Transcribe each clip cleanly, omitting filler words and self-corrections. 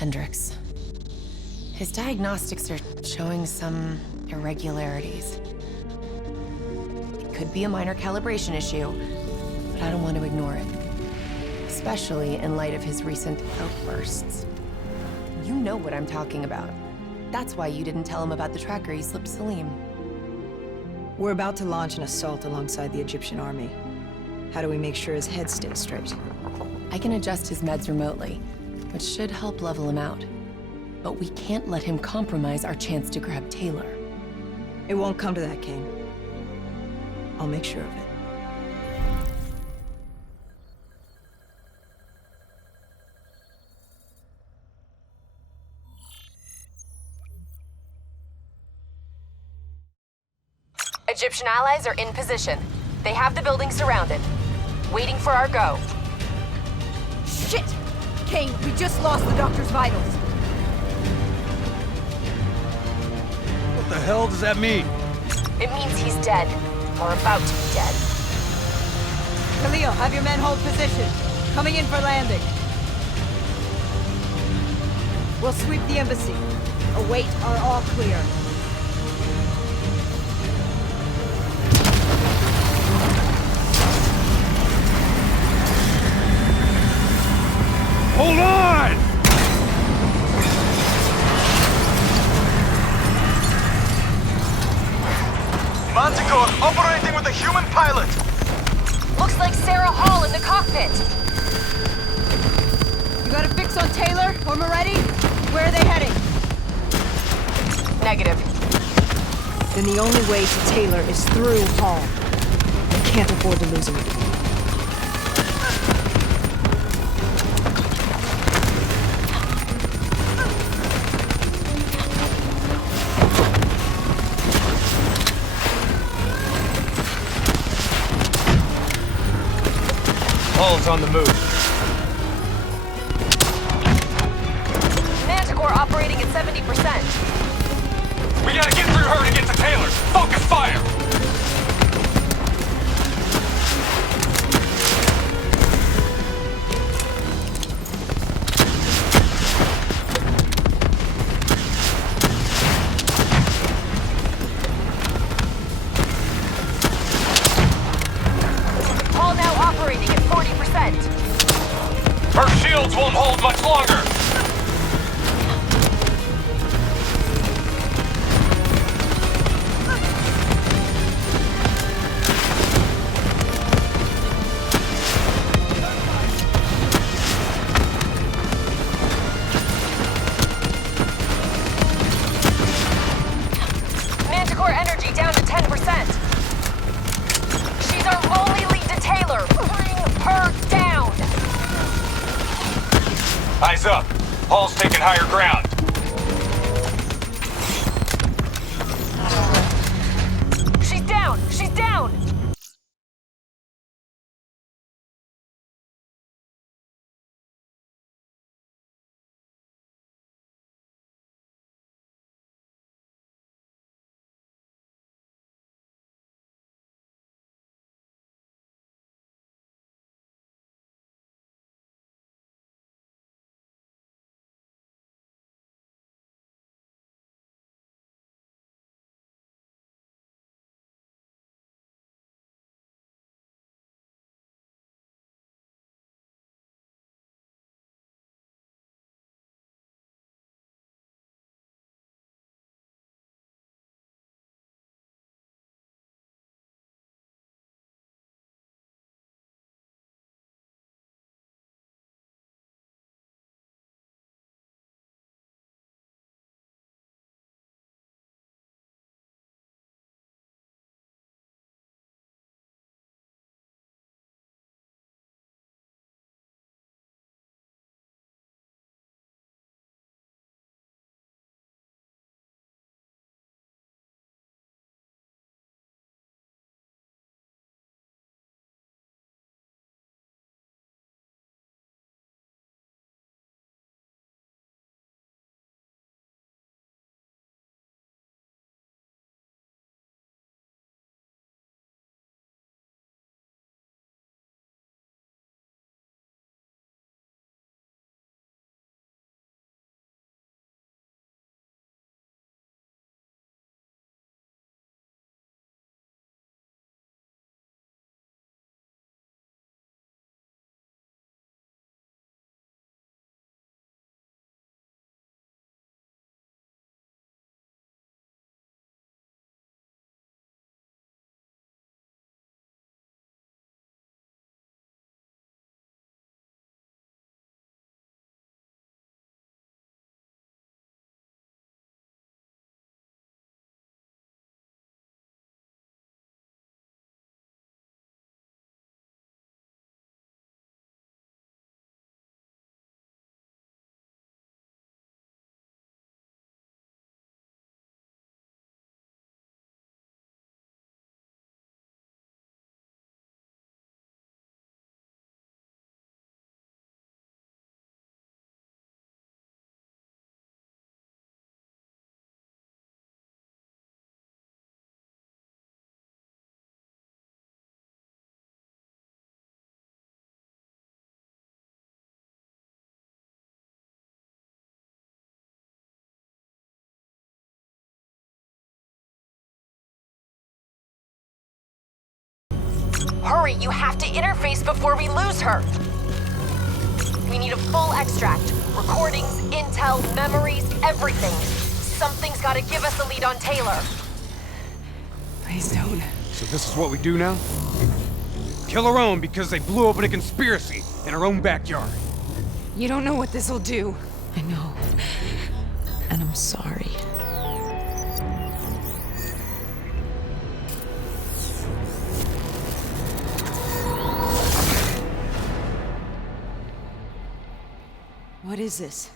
Hendricks. His diagnostics are showing some irregularities. It could be a minor calibration issue, but I don't want to ignore it. Especially in light of his recent outbursts. You know what I'm talking about. That's why you didn't tell him about the tracker he slipped Salim. We're about to launch an assault alongside the Egyptian army. How do we make sure his head stays straight? I can adjust his meds remotely, which should help level him out. But we can't let him compromise our chance to grab Taylor. It won't come to that, Kane. I'll make sure of it. Egyptian allies are in position. They have the building surrounded. Waiting for our go. Shit! Kane, we just lost the doctor's vitals. What the hell does that mean? It means he's dead. Or about to be dead. Khalil, have your men hold position. Coming in for landing. We'll sweep the embassy. Await our all clear. Hold on! Manticore operating with a human pilot. Looks like Sarah Hall in the cockpit. You got a fix on Taylor or Moretti? Where are they heading? Negative. Then the only way to Taylor is through Hall. We can't afford to lose him again. Hall's on the move. Manticore operating at 70%. We gotta get through her to get to Taylor! Focus fire! Hall now operating at 40%. Her shields won't hold much longer! Manticore energy down to 10%. She's our only lead to Taylor. Bring her down. Eyes up. Hall's taking higher ground. She's down. She's down. Hurry, you have to interface before we lose her. We need a full extract. Recordings, intel, memories, everything. Something's gotta give us a lead on Taylor. Please don't. So this is what we do now? Kill our own because they blew open a conspiracy in our own backyard. You don't know what this'll do. I know. And I'm sorry. What is this?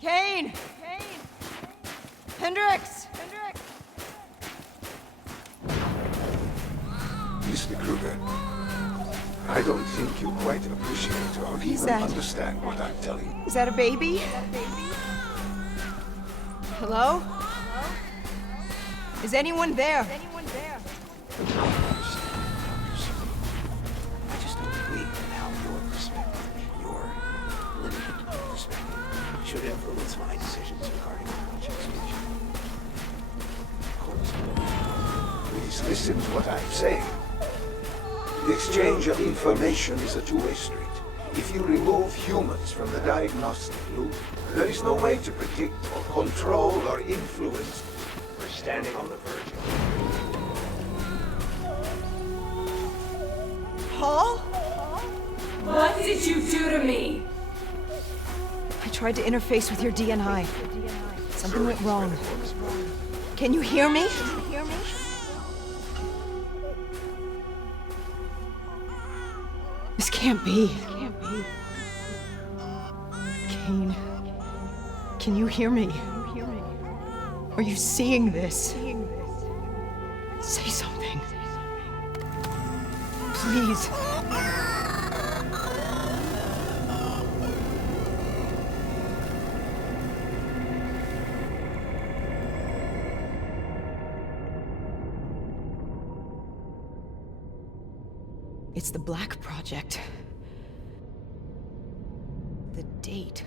Kane! Hendricks! Mr. Kruger, I don't think you quite appreciate or even that? understand what I'm telling you. Is that a baby? Hello? Is anyone there? I just don't believe in how your perspective, your limited perspective, should influence my decisions regarding Project Station. Of course. Please listen to what I'm saying. The exchange of information is a two-way street. If you remove humans from the diagnostic loop, there is no way to predict or control or influence. We're standing on the verge of... Paul? What did you do to me? I tried to interface with your DNI. Something went wrong. Can you hear me? This can't be. Kane, can you hear me? Are you seeing this? Say something. Please. It's the Black Project. The date.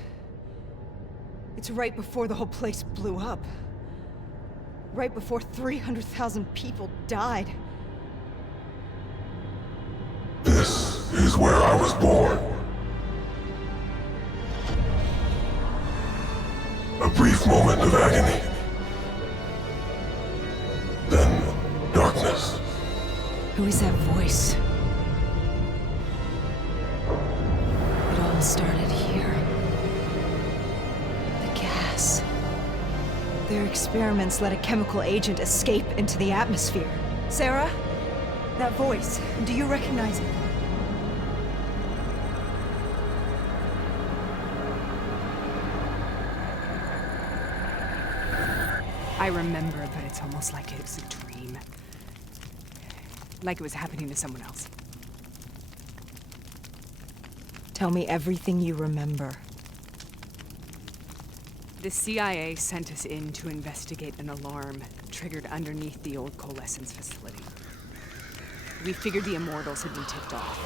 It's right before the whole place blew up. Right before 300,000 people died. This is where I was born. A brief moment of agony. Then darkness. Who is that voice? It all started here. The gas. Their experiments let a chemical agent escape into the atmosphere. Sarah? That voice, do you recognize it? I remember, but it's almost like it was a dream. Like it was happening to someone else. Tell me everything you remember. The CIA sent us in to investigate an alarm triggered underneath the old coalescence facility. We figured the Immortals had been tipped off.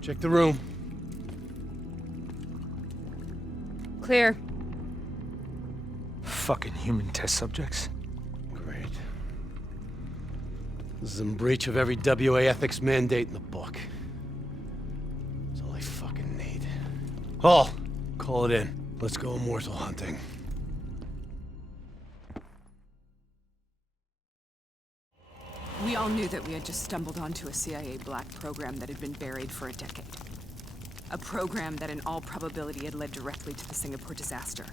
Check the room. Clear. Fucking human test subjects. Great. This is in breach of every WA ethics mandate in the book. That's all I fucking need. Hall, call it in. Let's go immortal hunting. We all knew that we had just stumbled onto a CIA black program that had been buried for a decade. A program that in all probability had led directly to the Singapore disaster.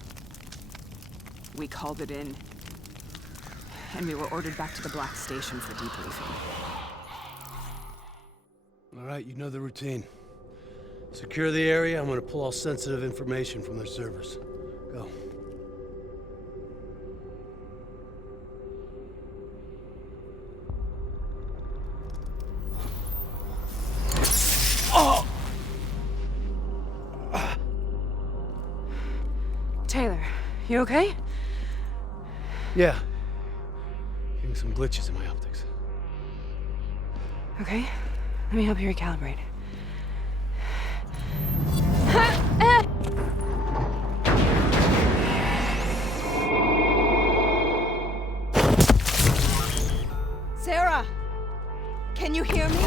We called it in, and we were ordered back to the Black Station for debriefing. All right, you know the routine. Secure the area. I'm gonna pull all sensitive information from their servers. Go. Taylor, you okay? Yeah. Getting some glitches in my optics. Okay, let me help you recalibrate. Can you hear me?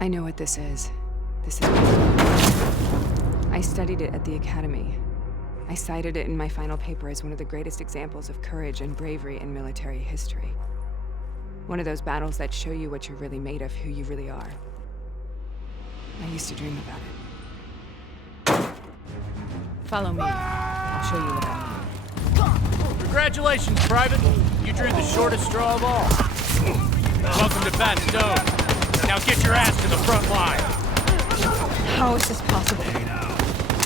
I know what this is. This is... I studied it at the Academy. I cited it in my final paper as one of the greatest examples of courage and bravery in military history. One of those battles that show you what you're really made of, who you really are. I used to dream about it. Follow me. I'll show you what I mean. Congratulations, Private. You drew the shortest straw of all. Welcome to Bastogne. Now get your ass to the front line. How is this possible?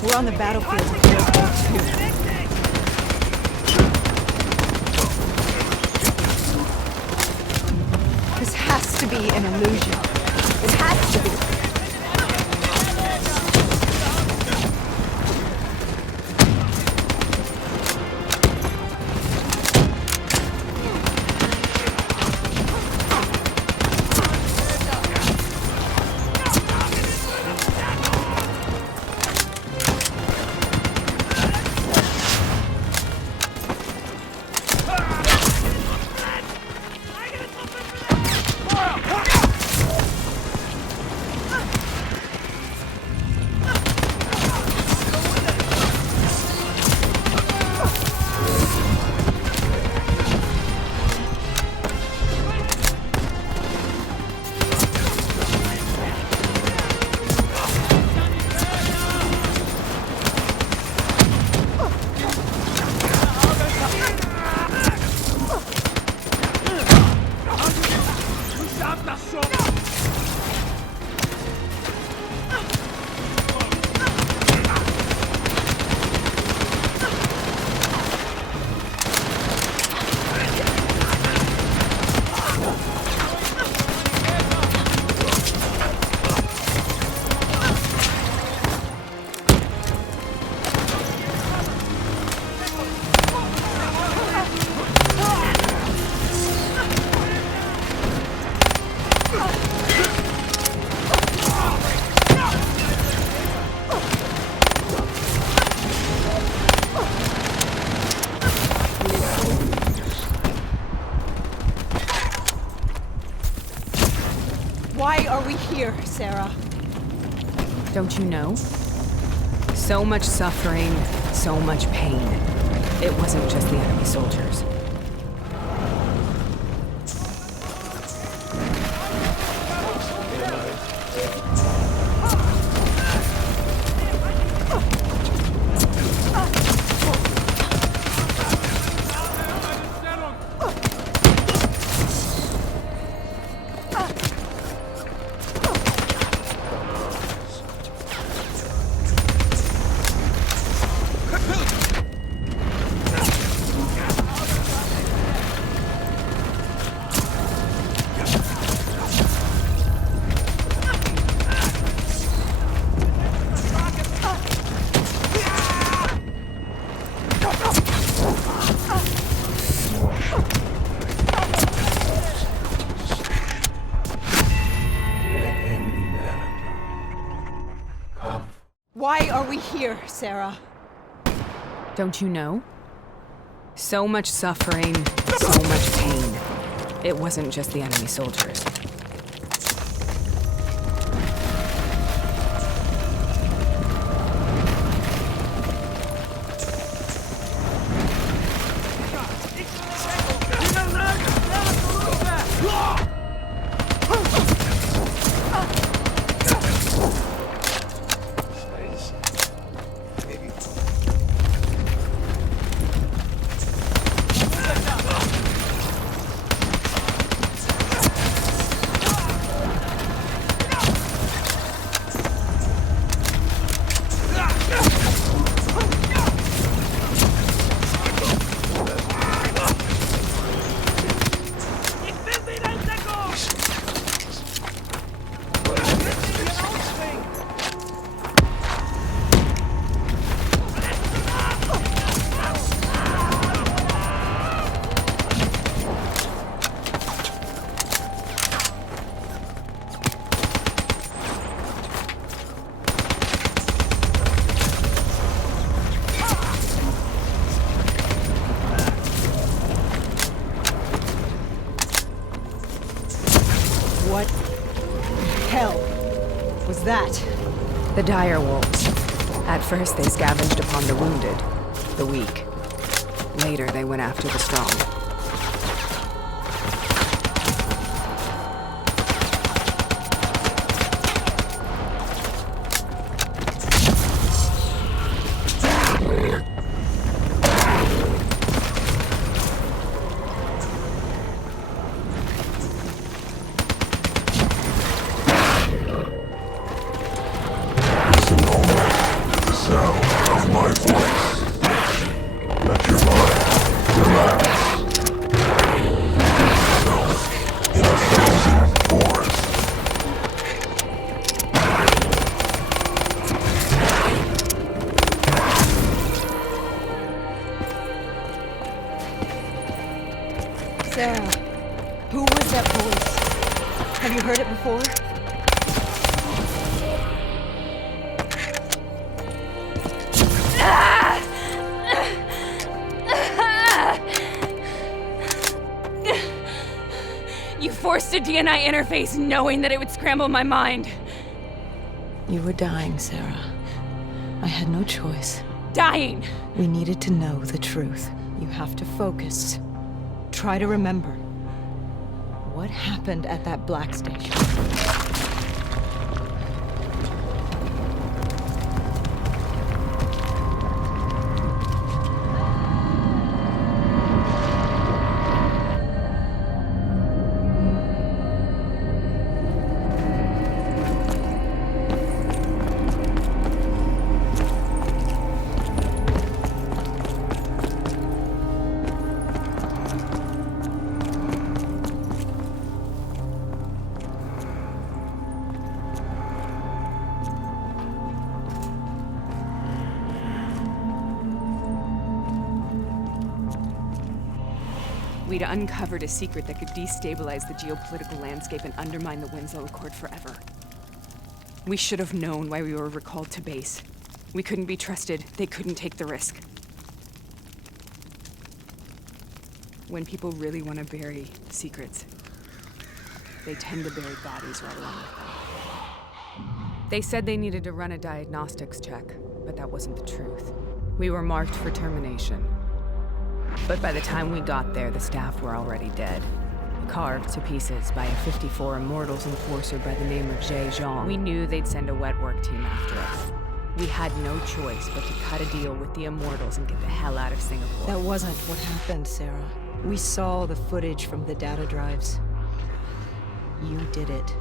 We're on the battlefield of World War II. This has to be an illusion. It has to be. Why are we here, Sarah? Don't you know? So much suffering, so much pain. It wasn't just the enemy soldiers. Why are we here, Sarah? Don't you know? So much suffering, so much pain. It wasn't just the enemy soldiers. What the hell was that? The dire wolves. At first, they scavenged upon the wounded, the weak. Later, they went after the strong. Sarah, who was that voice? Have you heard it before? You forced a DNI interface knowing that it would scramble my mind. You were dying, Sarah. I had no choice. Dying! We needed to know the truth. You have to focus. Try to remember. What happened at that black station? We'd uncovered a secret that could destabilize the geopolitical landscape and undermine the Winslow Accord forever. We should have known why we were recalled to base. We couldn't be trusted. They couldn't take the risk. When people really want to bury secrets, they tend to bury bodies right along with them. They said they needed to run a diagnostics check, but that wasn't the truth. We were marked for termination. But by the time we got there, the staff were already dead. Carved to pieces by a 54 Immortals enforcer by the name of Jay Zhang. We knew they'd send a wet work team after us. We had no choice but to cut a deal with the Immortals and get the hell out of Singapore. That wasn't what happened, Sarah. We saw the footage from the data drives. You did it.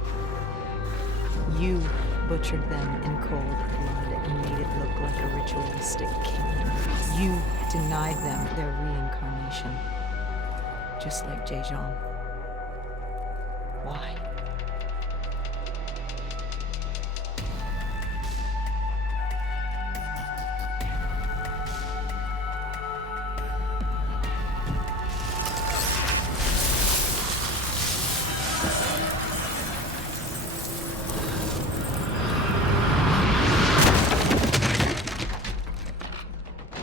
You butchered them in cold blood and made it look like a ritualistic killing. You denied them their reincarnation. Just like Jay Zhang. Why?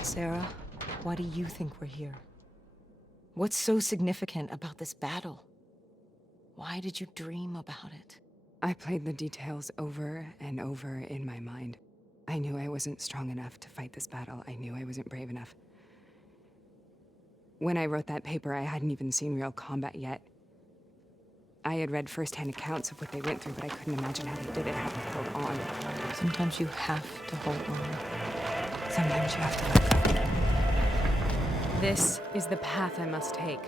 Sarah, why do you think we're here? What's so significant about this battle? Why did you dream about it? I played the details over and over in my mind. I knew I wasn't strong enough to fight this battle. I knew I wasn't brave enough. When I wrote that paper, I hadn't even seen real combat yet. I had read first-hand accounts of what they went through, but I couldn't imagine how they did it, how they held on. Sometimes you have to hold on. Sometimes you have to let go. This is the path I must take.